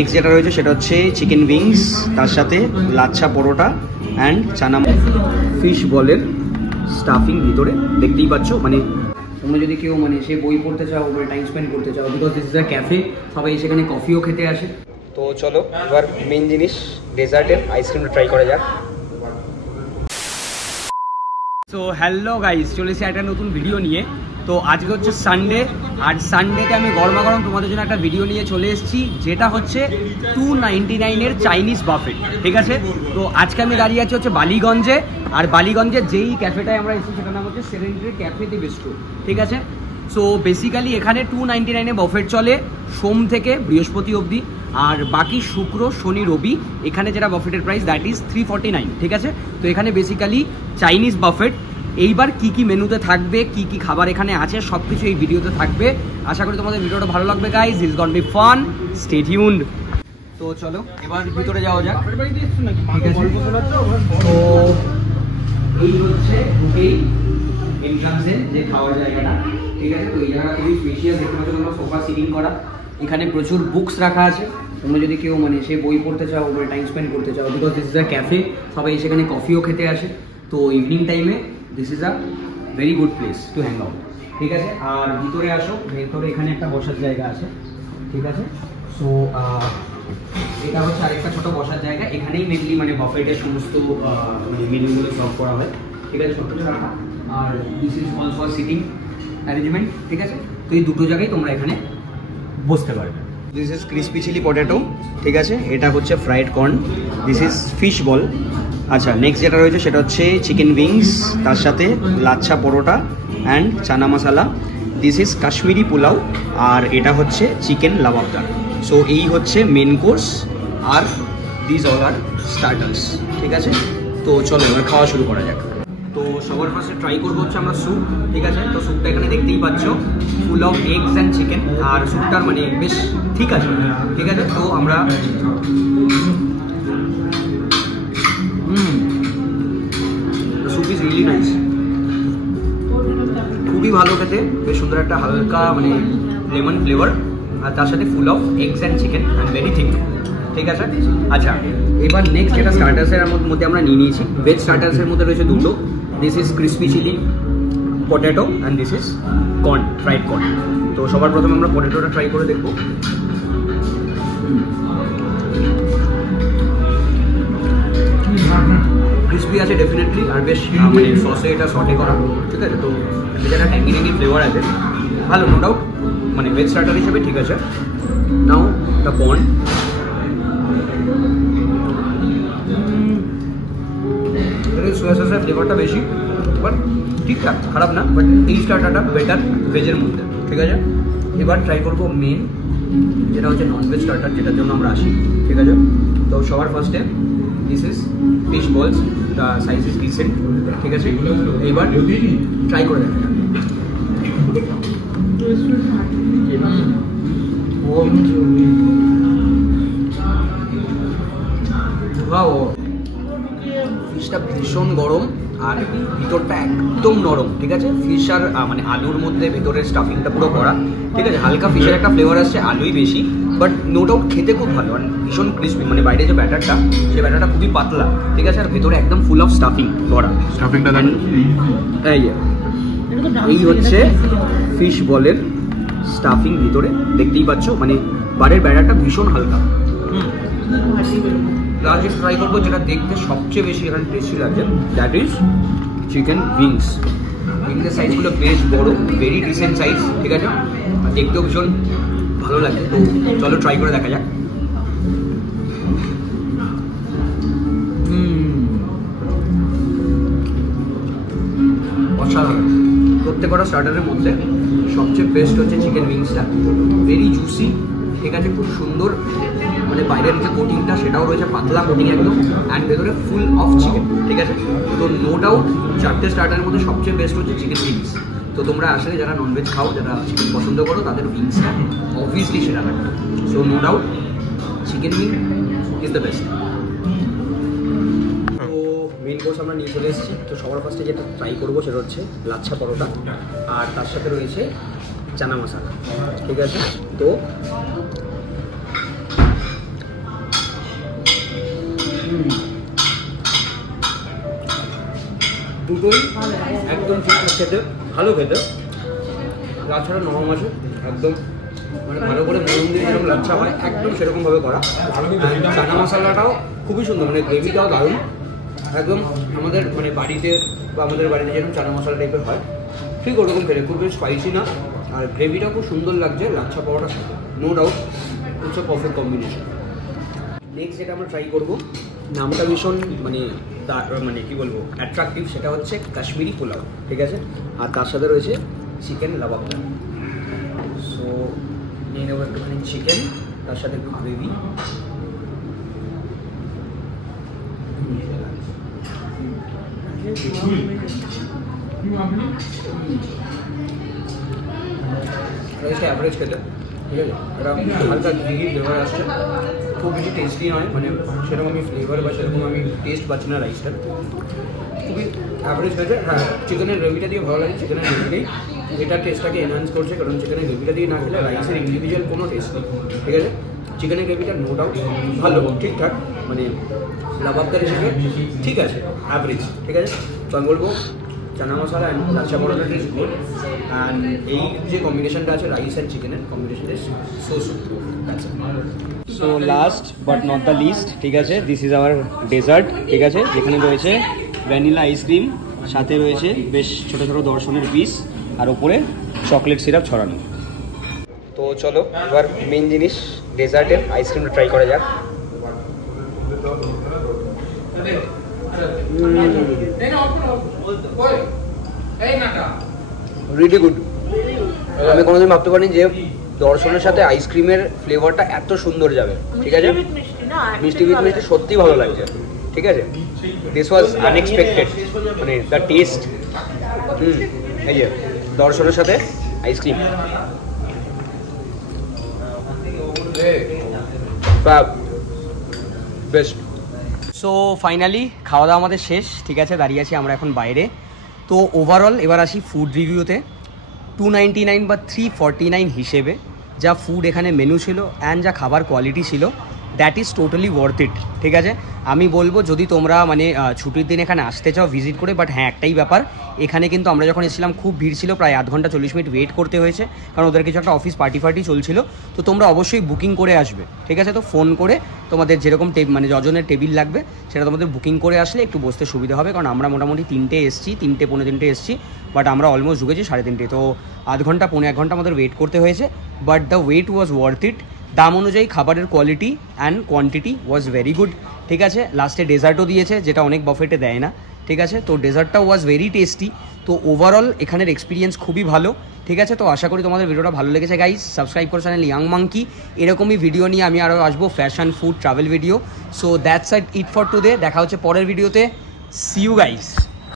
Next যেটা রয়েছে সেটা হচ্ছে চিকেন উইংস, তার সাথে lachha paratha and chana fish বলের স্টাফিং ভিতরে দেখতেই পাচ্ছ। মানে তোমরা যদি কেউ মানে সে বই পড়তে চাও, টাইম স্পেন্ড করতে চাও, because this is a cafe, সবাই সেখানে কফিও খেতে আসে। তো চলো এবার মেন জিনিস ডেজার্টের আইসক্রিমটা ট্রাই করা যাক। সো হ্যালো গাইস, চলেছি একটা নতুন ভিডিও নিয়ে। তো আজকে হচ্ছে সানডে, আর সানডেতে আমি গরমা গরম তোমাদের জন্য একটা ভিডিও নিয়ে চলে এসেছি, যেটা হচ্ছে 299-এর চাইনিজ বাফেট। ঠিক আছে, তো আজকে আমি দাঁড়িয়ে আছি হচ্ছে বালিগঞ্জে, আর বালিগঞ্জে যেই ক্যাফেটায় আমরা এসেছি সেটার নাম হচ্ছে সেরেনিটি ক্যাফে দি বিস্ট্রো। ঠিক আছে, সো বেসিক্যালি এখানে 299-এ বাফেট চলে সোম থেকে বৃহস্পতি অবধি, আর বাকি শুক্র শনি রবি এখানে যেটা বাফেটের প্রাইস দ্যাট ইজ 349। ঠিক আছে, তো এখানে বেসিক্যালি চাইনিজ বাফেট। এইবার কি কি মেনুতে থাকবে, কি কি খাবার এখানে আছে, সব কিছু এই ভিডিওতে থাকবে। আশা করি তোমাদের ভিডিওটা ভালো লাগবে guys, is gone B fun, stay tuned. তো চলো এবার ভিতরে যাওয়া যাক। তো এই হচ্ছে এই এন্ট্রান্সে যে খাওয়ার জায়গাটা। ঠিক আছে, তো এই জায়গাটা খুবই স্পেশিয়াস, দেখতে পাচ্ছ তোমরা সোফা সিটিং করা, এখানে প্রচুর বুকস রাখা আছে। তোমরা যদি কেউ মানে সে বই পড়তে চাও, টাইম স্পেন্ড করতে চাও, because this is a cafe, সবাই সেখানে কফিও খেতে আসে। তো ইভিনিং টাইমে this is a very good place to hang out. ঠিক আছে, আর ভিতরে আসো, ভেতরে এখানে একটা বসার জায়গা আছে। ঠিক আছে, সো এটা হচ্ছে আরেকটা ছোট বসার জায়গা, এখানেই মেনলি মানে বাফেটের সমস্ত মানে মেনুগুলো সার্ভ করা হয়। ঠিক আছে, ছোট ছোট, আর this is also seating arrangement. ঠিক আছে, তো এই দুটো জায়গায় তোমরা এখানে বসতে পারবে। This is crispy chilli potato. ঠিক আছে, এটা হচ্ছে fried corn, this is fish ball. আচ্ছা, নেক্সট যেটা রয়েছে সেটা হচ্ছে চিকেন উইংস, তার সাথে lachha paratha and chana masala, this is Kashmiri pulao, আর এটা হচ্ছে চিকেন লাবাবদার। সো এই হচ্ছে মেন কোর্স, আর দিস অল আর স্টার্টার্স। ঠিক আছে, তো চলো এবার খাওয়া শুরু করা যাক। তো সবার ফার্স্টে ট্রাই করবো হচ্ছে আমরা স্যুপ। ঠিক আছে, তো স্যুপটা এখানে দেখতেই পাচ্ছ, full of eggs and chicken, আর স্যুপটার মানে বেশ ঠিক আছে। ঠিক আছে, তো আমরা স্যুপ ইজ রিয়েলি নাইস, খুবই ভালো খেতে, বেশ সুন্দর একটা হালকা মানে লেমন ফ্লেভার, আর তার সাথে ফুল of eggs and chicken and very thick. ঠিক আছে, আচ্ছা এবার নেক্সট যেটা স্টার্টার্সের মধ্যে আমরা নিয়ে নিয়েছি, ভেজ স্টার্টার্সের মধ্যে রয়েছে দুটো, this is crispy chilli potato and this is corn, fried corn. তো সবার প্রথমে আমরা পটেটোটা ট্রাই করে দেখবো। ক্রিসপি আছে ডেফিনেটলি, আর বেশ মানে সসে এটা সটে করা। ঠিক আছে, তো এটা একটা ট্যাঙ্গি ট্যাঙ্গি ফ্লেভার আছে, ভালো নো ডাউট, মানে ভেজ স্টার্টার হিসেবে ঠিক আছে। নাও দ্য কর্ন, সোয়া সসের ফ্লেভারটা বেশি, বাট ঠিকঠাক, খারাপ না, বাট এই স্টার্টারটা বেটার ভেজের মধ্যে। ঠিক আছে, এবার ট্রাই করবো মেন যেটা হচ্ছে ননভেজ স্টার্টার, যেটার জন্য আমরা আসি। ঠিক আছে, তো সবার ফার্স্টে দিস ইজ ফিশ বলস, দ্য সাইজ ইজ ডিসেন্ট। ঠিক আছে, এইবার ট্রাই করে দেখা যাক। ফিশটা ভীষণ গরম, আর ভিতরটা একদম নরম। ঠিক আছে, ফিশ আর মানে আলুর মধ্যে ভেতরের স্টাফিংটা পুরো করা। ঠিক আছে, হালকা ফিশের একটা ফ্লেভার আসছে, আলুই বেশি, বাট নো ডাউট খেতে খুব ভালো, আর ভীষণ ক্রিসপি, মানে বাইরে যে ব্যাটারটা, সেই ব্যাটারটা খুবই পাতলা। ঠিক আছে, আর ভেতরে একদম ফুল অফ স্টাফিং করা। স্টাফিংটা এই হচ্ছে ফিশ বলের স্টাফিং ভিতরে দেখতেই পাচ্ছ, মানে বারের ব্যাটারটা ভীষণ হালকা। লাস্ট যেটা ট্রাই করবো, যেটা দেখতে সবচেয়ে বেশি এখানে টেস্টি লাগছে, দ্যাট ইজ চিকেন উইংস। উইংসের সাইজগুলো বেশ বড়, ভেরি ডিসেন্ট সাইজ। ঠিক আছে, আর দেখতেও ভীষণ ভালো লাগে। তো চলো ট্রাই করে দেখা যাক। অসাধারণ, প্রত্যেকটা স্টার্টারের মধ্যে সবচেয়ে বেস্ট হচ্ছে চিকেন উইংসটা, ভেরি জুসি। ঠিক আছে, খুব সুন্দর, মানে বাইরের যে কোটিংটা সেটাও রয়েছে পাতলা কোটিং একদম, অ্যান্ড ভেতরে ফুল অফ চিকেন। ঠিক আছে, তো নো ডাউট চারটে স্টার্টারের মধ্যে সবচেয়ে বেস্ট হচ্ছে চিকেন উইংস। তো তোমরা আসলে যারা ননভেজ খাও, যারা চিকেন পছন্দ করো, তাদের উইংসটা অবভিয়াসলি সেটা লাগবে। So no doubt chicken wing is the best. তো মেন কোর্স আমরা নিয়ে চলে এসেছি। তো সবার ফার্স্টে যেটা ট্রাই করবো সেটা হচ্ছে লাচ্ছা পরোটা, আর তার সাথে রয়েছে চানা মশলা। ঠিক আছে, তো দুটোই একদম ঠিকঠাক খেতে, ভালো খেতে। লাচ্ছাটা নরম আছে একদম, মানে ভালো করে মরম দিয়ে যেরকম লাচ্ছা হয় একদম সেরকমভাবে করা। চানা মশলাটাও খুবই সুন্দর, মানে গ্রেভিটাও দারুণ একদম আমাদের মানে বাড়িতে বা আমাদের বাড়িতে যেরকম চানা মশলা টাইপের হয় ঠিক ওরকম খেলে, খুব বেশি স্পাইসি না, আর গ্রেভিটাও খুব সুন্দর লাগছে লাচ্ছা পাওয়াটা সাথে, no doubt it's a perfect combination. Next যেটা আমরা ট্রাই করবো, নামটা ভীষণ মানে মানে কী বলবো অ্যাট্রাকটিভ, সেটা হচ্ছে কাশ্মীরি পোলাও, ঠিক আছে, আর তার সাথে রয়েছে চিকেন লাবাবটা। সো নিয়ে নেবো একটুখানি চিকেন, তার সাথে একটু গ্রেভি। অ্যাভারেজ খেতে, ঠিক আছে, এটা হালকা ঘি ফ্লেভার আসছে, খুব বেশি টেস্টি নয়, মানে সেরকম আমি ফ্লেভার বা সেরকম আমি টেস্ট পাচ্ছি না রাইসটার, খুবই অ্যাভারেজ হয়েছে। হ্যাঁ, চিকেনের গ্রেভিটা দিয়ে ভালো লাগে, চিকেনের গ্রেভিটাই এটার টেস্টটাকে এনহান্স করছে, কারণ চিকেনের গ্রেভিটা দিয়ে না খেলে রাইসের ইন্ডিভিজুয়াল কোনো টেস্ট নেই, ঠিক আছে। চিকেনের গ্রেভিটা নো ডাউট ভালো, ঠিকঠাক, মানে লাবাবদার হিসেবে ঠিক আছে, অ্যাভারেজ, ঠিক আছে। তো আমি বলবো chana masala and lachha paratha is good, and এই যে কম্বিনেশনটা আছে রাইস অ্যান্ড চিকেনের combination is so super. So last but not the least, ঠিক আছে, দিস ইজ আওয়ার ডেজার্ট, ঠিক আছে, যেখানে রয়েছে ভ্যানিলা আইসক্রিম, সাথে রয়েছে বেশ ছোটো ছোটো দর্শনের পিস, আর ওপরে চকলেট সিরাপ ছড়ানো। তো চলো এবার মেন জিনিস ডেজার্টের আইসক্রিমটা ট্রাই করা যাক। Really good. আমি কোনোদিন ভাবতে পারিনি যে দর্শনের সাথে আইসক্রিমের ফ্লেভারটা এত সুন্দর যাবে, ঠিক আছে, মিষ্টি মিষ্টি সত্যি ভালো লাগছে, ঠিক আছে। দিস ওয়াজ আনএক্সপেক্টেড, মানে দ্য টেস্ট। এই যে দর্শনের সাথে আইসক্রিম, বেস্ট। সো ফাইনালি খাওয়া দাওয়া আমাদের শেষ, ঠিক আছে, দাঁড়িয়ে আছি আমরা এখন বাইরে। তো ওভারঅল এবার আসি ফুড রিভিউতে। 299 বা 349 হিসেবে যা ফুড এখানে মেনু ছিল অ্যান্ড যা খাবার কোয়ালিটি ছিল, that is totally worth it, ঠিক আছে। আমি বলবো যদি তোমরা মানে ছুটির দিন এখানে আসতে চাও ভিজিট করে, বাট হ্যাঁ একটাই ব্যাপার, এখানে কিন্তু আমরা যখন এসেছিলাম খুব ভিড় ছিল, প্রায় আধ ঘন্টা 40 মিনিট ওয়েট করতে হয়েছে, কারণ ওদের কিছু একটা অফিস পার্টি চলছিল। তো তোমরা অবশ্যই বুকিং করে আসবে, ঠিক আছে। তো ফোন করে তোমাদের যেরকম মানে যজনের টেবিল লাগবে সেটা তোমাদের বুকিং করে আসলে একটু বসতে সুবিধা হবে, কারণ আমরা মোটামুটি 3টে এসেছি, 3টে পৌনে 3টে এসেছি, বাট আমরা অলমোস্ট ঢুকেছি 3:30, তো আধ ঘন্টা পৌনে 1 ঘন্টা আমাদের ওয়েট করতে হয়েছে, but the wait was worth it. দাম অনুযায়ী খাবারের quality and quantity was very good, ঠিক আছে। লাস্টে ডেজার্টও দিয়েছে, যেটা অনেক বাফেটে দেয় না, ঠিক আছে। তো ডেজার্টটাও ওয়াজ ভেরি টেস্টি। তো ওভারঅল এখানের এক্সপিরিয়েন্স খুবই ভালো, ঠিক আছে। তো আশা করি তোমাদের ভিডিওটা ভালো লেগেছে গাইস। সাবস্ক্রাইব করো চ্যানেল ইয়াং মাঙ্কি, এরকমই ভিডিও নিয়ে আমি আরও আসবো, fashion, food, travel video. So that's it for today. দেখা হচ্ছে পরের ভিডিওতে। See you guys.